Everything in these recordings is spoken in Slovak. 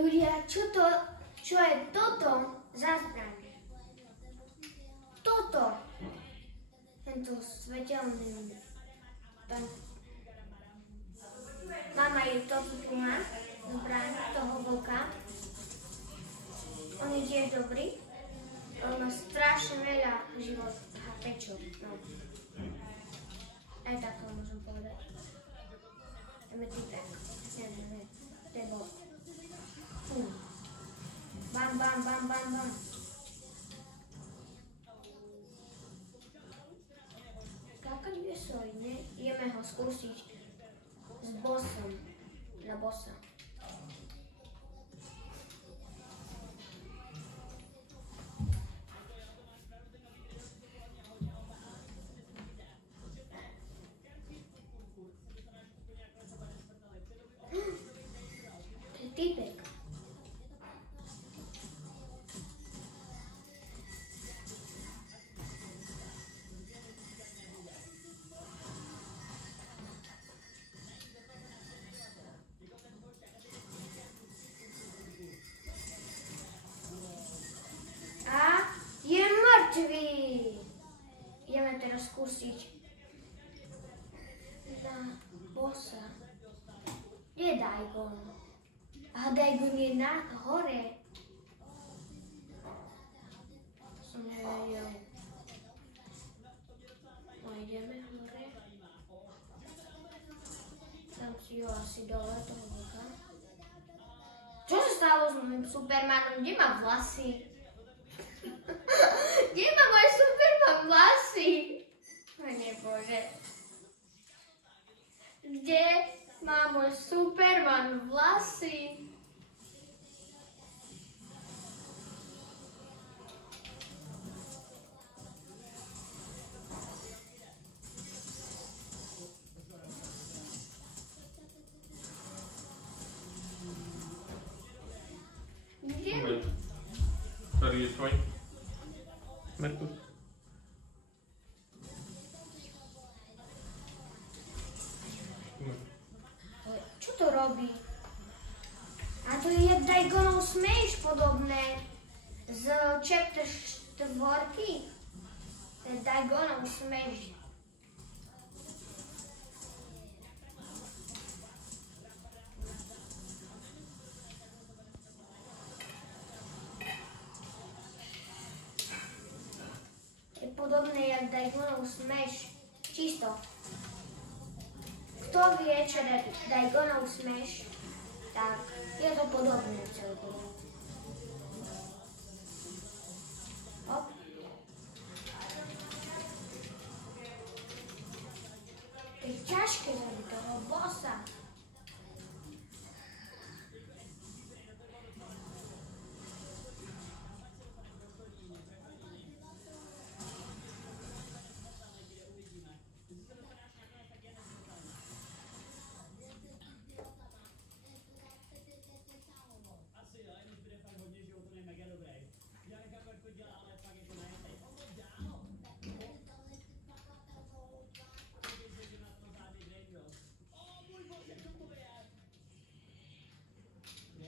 Ľudia, čo je toto za zbraň? Toto. Tento svetelný. Mama je toto tu má, zbraň toho vlka. On je tiež dobrý. On má strašne veľa život HPčov. No. Aj tak to môžem povedať. Dáme typek. Nie. To je bol. Bam, bam, bam, bam, bam. Skákať vysojne. Ideme ho skúsiť s bossom. Na bossa. Typek. A je mŕtvý. Ideme teraz skúsiť na bossa. Kde je Daigon? A Daigon je na hore. Som nevedel. No ideme hore. Dám si ho asi dole, toho vlka. Čo sa stalo s mojím Supermanom? Kde má vlasy? Kde má môj Superman vlasy? Pane Bože. Kde má môj Superman vlasy? Kde? Ktorý je tvoj? Merkus. Čo to robí? A to je Daigonov Smash podobné z chapter 4. To je Daigonov Smash. Je podobné jak Daigonov Smash. Čisto. Kto vie, čo je Daigonov Smash, tak je to podobné celkom. Hop. To je ťažké zabiť toho bossa.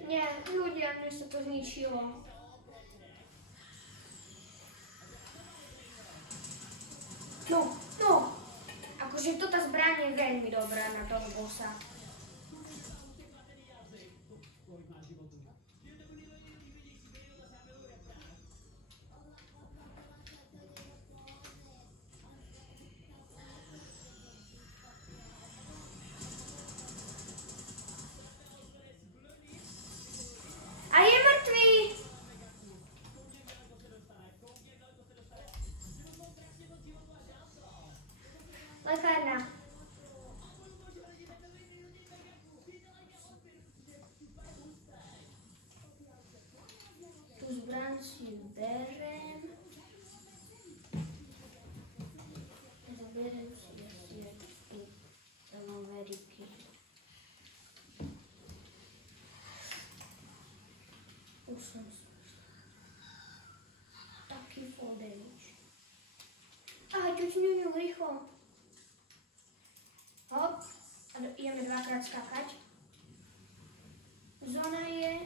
Nie, ľudia, mne sa to zničilo. No. Akože toto zbraň je veľmi dobrá na toho bossa. Lekárna. Tu zbraň si berem. Berem si asi tu Ameriky. Už som taký full damage. Aha, ťuťňuňu, rýchlo. Hop, a ideme dvakrát skakať. Zóna je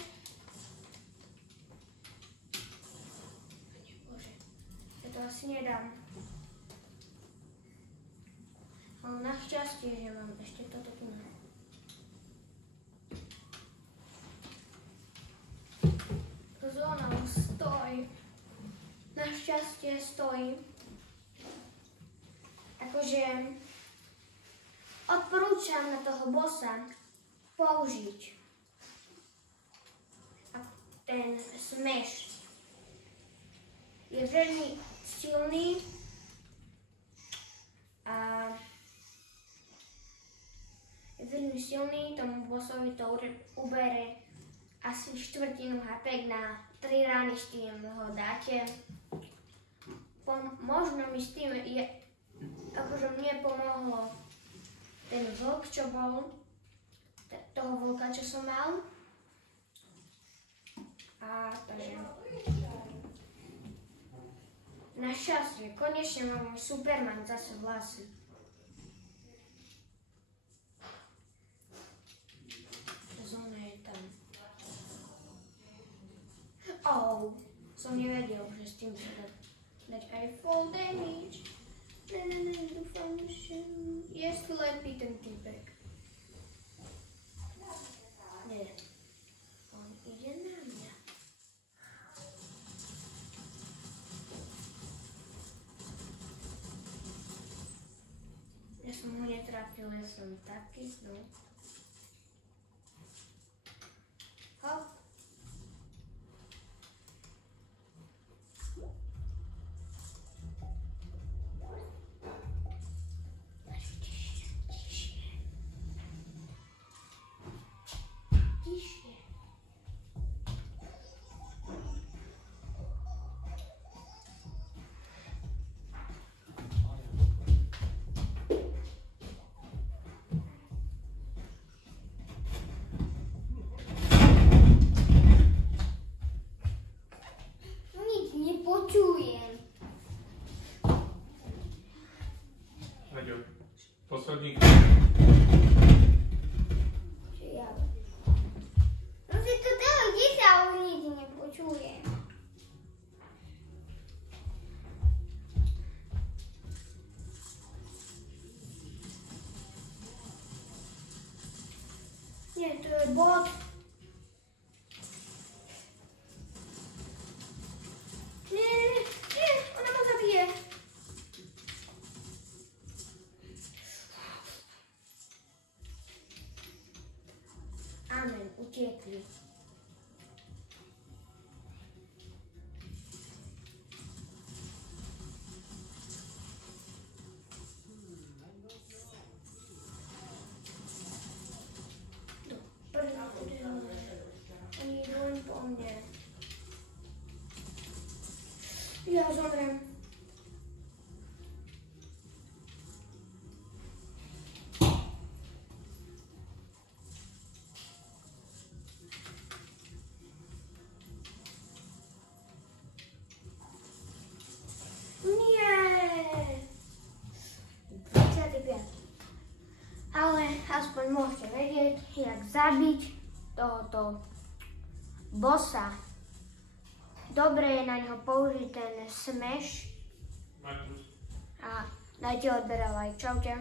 si nedám. Ale našťastie, že mám ešte toto tu. Zóna stojí. Našťastie stojí. Akože odporúčam na toho bossa použiť ten smash. Je veľmi silný a tomu bossovi to ubere asi 1/4 HP na 3 rány, s tým ho dáte. Možno mi s tým akože mne pomohlo ten vlk, čo bol, toho vlka, čo som mal. A takže našťastie, konečne mám môj Superman zase vlasy. Zóna je tam. Som nevedel, že s tým sa dať aj fall damage. Dúfam, že je slepý ten typek. Nie. On ide na mňa. Ja som ho netrafil, ja som taký, no. Hop. Počujem. Aďo, posledný. Ja. No si to dalo, kde sa už nič nepočujem. Nie, to je bot. Amen, uciekli. Oni idú len po mne. Ja zomrem. Ale aspoň môžete vedieť, jak zabiť tohoto bossa. Dobre je na ňo použiť ten smash. A dajte odber, like. Čaute.